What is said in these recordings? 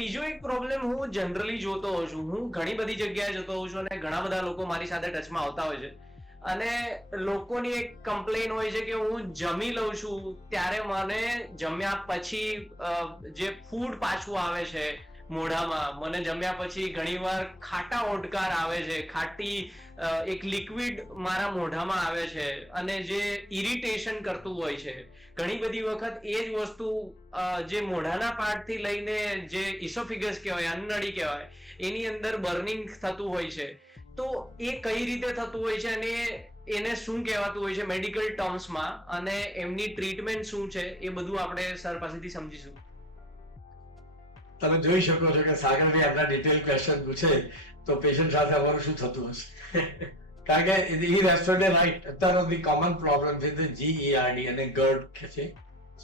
બીજો એક પ્રોબ્લેમ હું જનરલી જોતો હોઉં છું, હું ઘણી બધી જગ્યાએ જતો હોઉં છું અને ઘણા બધા લોકો મારી સાથે ટચમાં આવતા હોય છે, અને લોકોની એક કમ્પ્લેન હોય છે કે હું જમી લઉં છું ત્યારે મને જમ્યા પછી જે ફૂડ પાછું આવે છે મોઢામાં, મને જમ્યા પછી ઘણીવાર ખાટા ઓડકાર આવે છે, ખાટી એક લિક્વિડ મારા મોઢામાં આવે છે અને જે ઇરિટેશન કરતું હોય છે. ઘણી બધી વખત એ જ વસ્તુ જે મોઢાના પાર્ટથી લઈને જે ઇસોફિગસ કહેવાય, અન્નનળી કહેવાય, એની અંદર બર્નિંગ થતું હોય છે. તો એ કઈ રીતે થતું હોય છે અને એને શું કહેવાતું હોય છે મેડિકલ ટર્મ્સમાં, અને એમની ટ્રીટમેન્ટ શું છે, એ બધું આપણે સર પાસેથી સમજીશું. તમે જોઈ શકો છો કે સાગરભાઈ આટલા ડિટેલ ક્વેશ્ચન પૂછે તો પેશન્ટ સાથે અમારું શું થતું હશે. કારણ કે ઈ રેસ્ટોરન્ટ રાઈટ, અત્યારે ધી કોમન પ્રોબ્લેમ છે GERD અને GERD કે છે.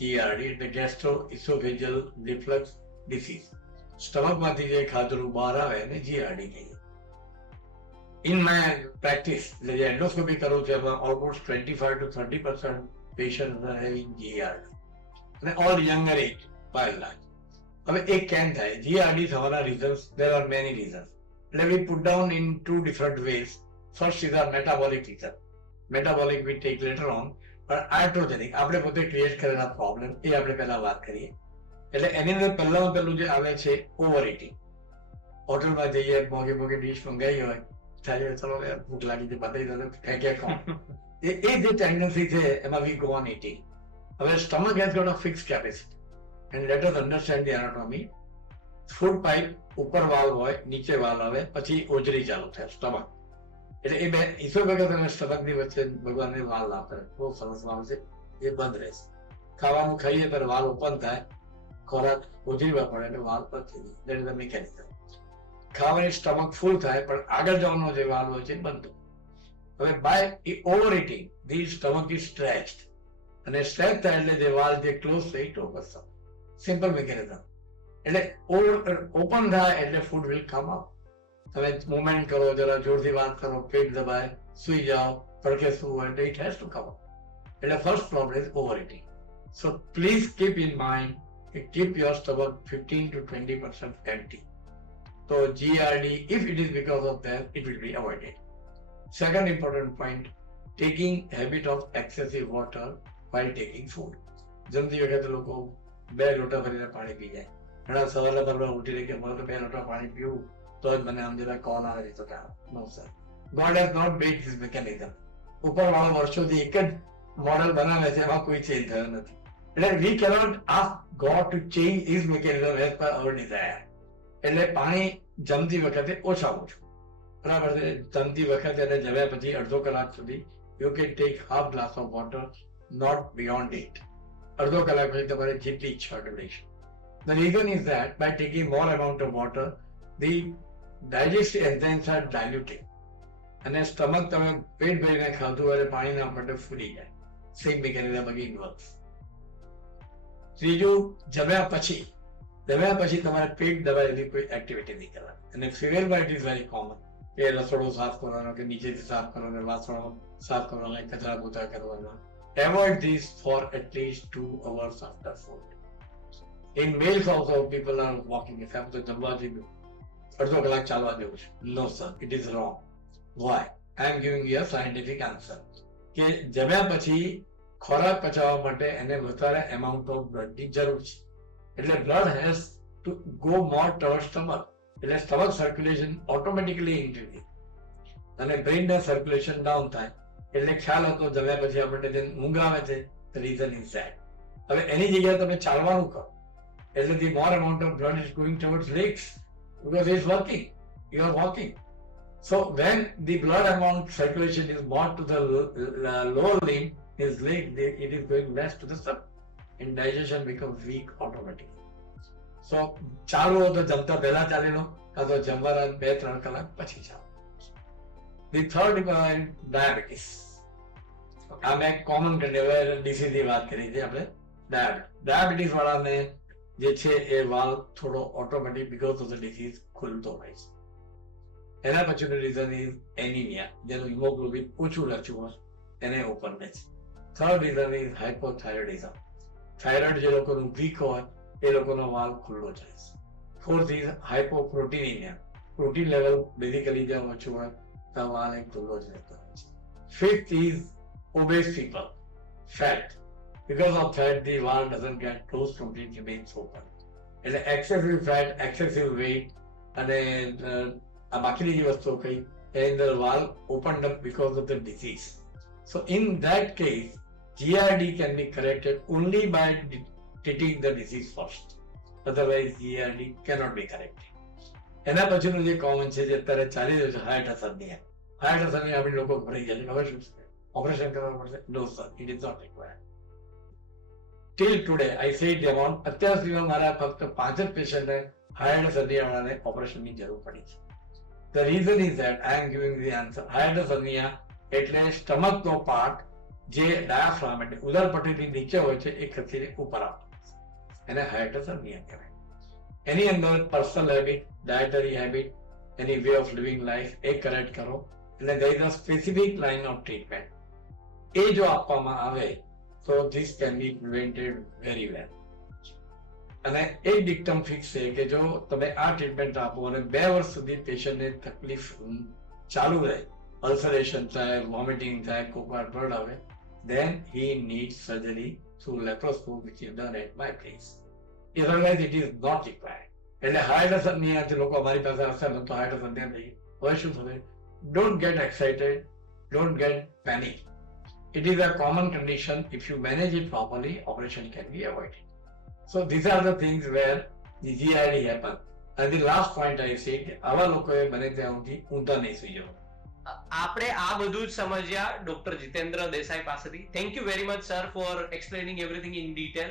GERD એટલે ગેસ્ટ્રો ઇસોફેજિયલ રિફ્લક્સ ડિસીઝ. સ્ટમકમાંથી જે ખાધું બહાર આવે એને GERD કહીએ. ઇન માય પ્રેક્ટિસ એટલે જે એન્ડોસ્કોપી કરું છું એમાં almost 25 to 30% patient are having GERD અને all younger age by and large. હવે એક કેમ થાય GERD થવાના reasons? there are many reasons. Let me put down in two different ways. First is our metabolic reason. Metabolic we take later on, but iatrogenic આપણે પોતે create કરેલા problem એ આપણે પહેલા વાત કરીએ. એટલે એની અંદર પહેલામાં પહેલું જે આવે છે ઓવર ઇટિંગ. હોટલમાં જઈએ, મોંઘી મોંઘી ડીશ મંગાવી હોય, થાય ચલો ભૂખ લાગી છે બતાવી દો ક્યાં ખાઓ, એ જે ટેન્ડન્સી છે એમાં વી ગો ઓન ઇટિંગ. હવે stomach has got a fix capacity. And let us understand the anatomy. Food pipe ઉપર વાલ હોય, નીચે વાલ આવે, પછી ઓજરી ચાલુ થાય સ્ટમક. એટલે એ બે ઇસોફેગસ અને સ્ટમકની વચ્ચે ભગવાનને વાલ આપે, બહુ સરસ વાલ છે, એ બંધ રહેશે. ખાવાનું ખાઈએ ત્યારે વાલ ઓપન થાય, ખોરાક ઓજરીમાં પડે એટલે વાલ બંધ થઈ જાય. That is the mechanism. ખાવાની સ્ટમક ફૂલ થાય પણ આગળ જવાનો જે વાલ હોય છે એ બંધ. હવે by over eating the stomach is stretched, અને સ્ટ્રેચ થાય એટલે જે વાલ જે ક્લોઝ થઈ તો બસ સિમ્પલ મિકેનિઝમ. એટલે ઓપન થાય એટલે ફૂડ વિલ કમ આઉટ. તમે મુવમેન્ટ કરો, જરા જોરથી વાત કરો, પેટ દબાય, સુઈ જાઓ, પડખે સૂવું એટલે it has to come out. એટલે first problem is overeating. So please keep in mind કે keep your stomach 15 to 20% empty. So GERD, if it is because of that, it will be avoided. Second important point, taking habit of excessive water while taking food. જમતી વખતે લોકો 2 લોટા ભરીને પાણી પી જાય. ઘણા સવારના પરમાં ઉઠીને કે મારે તો 2 લોટા પાણી પીવું તો જ મને આમ જરા કોલ આવે છે. તો no sir, God has not made this mechanism. ઉપરવાળો વર્ષોથી એક જ મોડેલ બનાવે છે, એમાં કોઈ ચેન્જ થયો નથી. એટલે we cannot ask God to change his mechanism as per our Dzire. એટલે પાણી જમતી વખતે ઓછા ઓછું, બરાબર છે. જમતી વખતે અને જમ્યા પછી અડધો કલાક સુધી you can take half glass of water, not beyond it. અડધો કલાક પછી તમારે જેટલી ઈચ્છા એટલી. The reason is that by taking more amount of water, the digestive enzymes are diluted. અને સ્ટમક તમે પેટ ભરીને ખાધું એટલે પાણીના માટે ફૂલી જાય. Same mechanism again works. ત્રીજું, જમ્યા પછી તમારે પેટ દબાવીને કોઈ એક્ટિવિટી નહીં કરવાની. અને ફિમેલમાં ઇટ ઇઝ વેરી કોમન કે રસોડું સાફ કરવાનો, કે નીચેથી સાફ કરવાનો, વાસણો સાફ કરવાના, કચરા પોતા કરવાના. Avoid this for at least 2 hours after food. In males also people are walking. If I have to jumpa ji અડધો કલાક ચાલવા દેવું છે. No sir, it is wrong. Why? I am giving you a scientific answer. કે જમ્યા પછી ખોરાક પચાવવા માટે એને વધારે amount of blood ની જરૂર છે. એટલે blood has to go more towards stomach. એટલે stomach circulation automatically increase અને brain ના circulation down થાય. એટલે ખ્યાલ હતો જમ્યા પછી આપણને જે ઊંઘ આવે છે, the reason is that. હવે એની જગ્યાએ તમે ચાલવાનું કરો એટલે the more amount of blood is going towards legs because it is working, you are walking. So when the blood amount circulation is more to the lower limb, his leg, it is going less to the stomach and digestion becomes weak automatically. So ચાલવું હોય તો જમતા પહેલા ચાલી લો, કાં તો જમવાના 2-3 કલાક પછી ચાલો. The third point, diabetes. આ મેં કોમન ડિસીઝની વાત કરી છે આપણે. ડાયાબિટીસ વાળાને જે છે એ વાલ થોડો automatic because of the disease ખુલતો હોય છે. એના પછીનું રીઝન ઇઝ એનિમિયા, જેનું હિમોગ્લોબિન ઓછું રચ્યું હોય એને ઓપન રહે છે. Third reason is hypothyroidism. Thyroid જે લોકોનું વીક હોય એ લોકોનો વાલ ખુલ્લો જાય છે. Fourth is hypoproteinemia. Protein level basically જ્યાં ઓછું હોય તો વાળ એક ધૂલો જ રહેતો હોય છે. Fifth is obese people, fat. Because of fat, the wall doesn't get closed, protein remains open. એટલે excessive fat, excessive weight અને આ બાકીની જે વસ્તુઓ કહી એની અંદર વાલ opened up because of the disease. So in that case, GERD can be corrected only by treating the disease first. Otherwise, GERD cannot be corrected. એના પછીનું જે કોમન છે જે અત્યારે ચાલી રહ્યું છે હાર્ટ અસરનિયા. હાર્ટ અસરનિયા આપણે લોકો ભરી જાય હવે શું છે ઓપરેશન કરવા પડશે? No sir, it is not required. Till today I said demon અત્યાર સુધીમાં મારા ફક્ત 5 જ પેશન્ટને હાર્ટ અસરનિયાવાળાને ઓપરેશનની જરૂર પડી છે. The reason is that I am giving the answer. Hiatus hernia એટલે સ્ટમકનો પાર્ટ જે ડાયાફ્રામ એટલે ઉદરપટ્ટીથી નીચે હોય છે એ ખસીને ઉપર આવતો એને હાઇટસ હર્નિયા કહેવાય. એની અંદર personal habit, dietary habit, any way of living life A correct કરો એટલે there is a specific line of treatment. એ જો આપવામાં આવે તો this can be prevented very well. અને એક ડિક્ટમ ફિક્સ છે કે જો તમે આ ટ્રીટમેન્ટ આપો અને 2 વર્ષ સુધી પેશન્ટને તકલીફ ચાલુ રહે, અલ્સરેશન થાય, વોમિટિંગ થાય, કોકવાર બ્લડ આવે, then he needs surgery through laparoscope which is done at my place. Otherwise it is not required. એટલે હાઇટસ હર્નિયાથી લોકો અમારી પાસે આવશે ને તો હાઇટસ હર્નિયા થઈ હવે શું થશે? Don't get excited, don't get panic. It is a common condition. If you manage it properly, operation can be avoided. So these are the things where the GERD happen. And the last point I said, આવા લોકોએ બને ત્યાં સુધી ઊંધા નહીં સુઈ જવું. આપણે આ બધું જ સમજ્યા ડોક્ટર જીતેન્દ્ર દેસાઈ પાસેથી. Thank you very much sir for explaining everything in detail.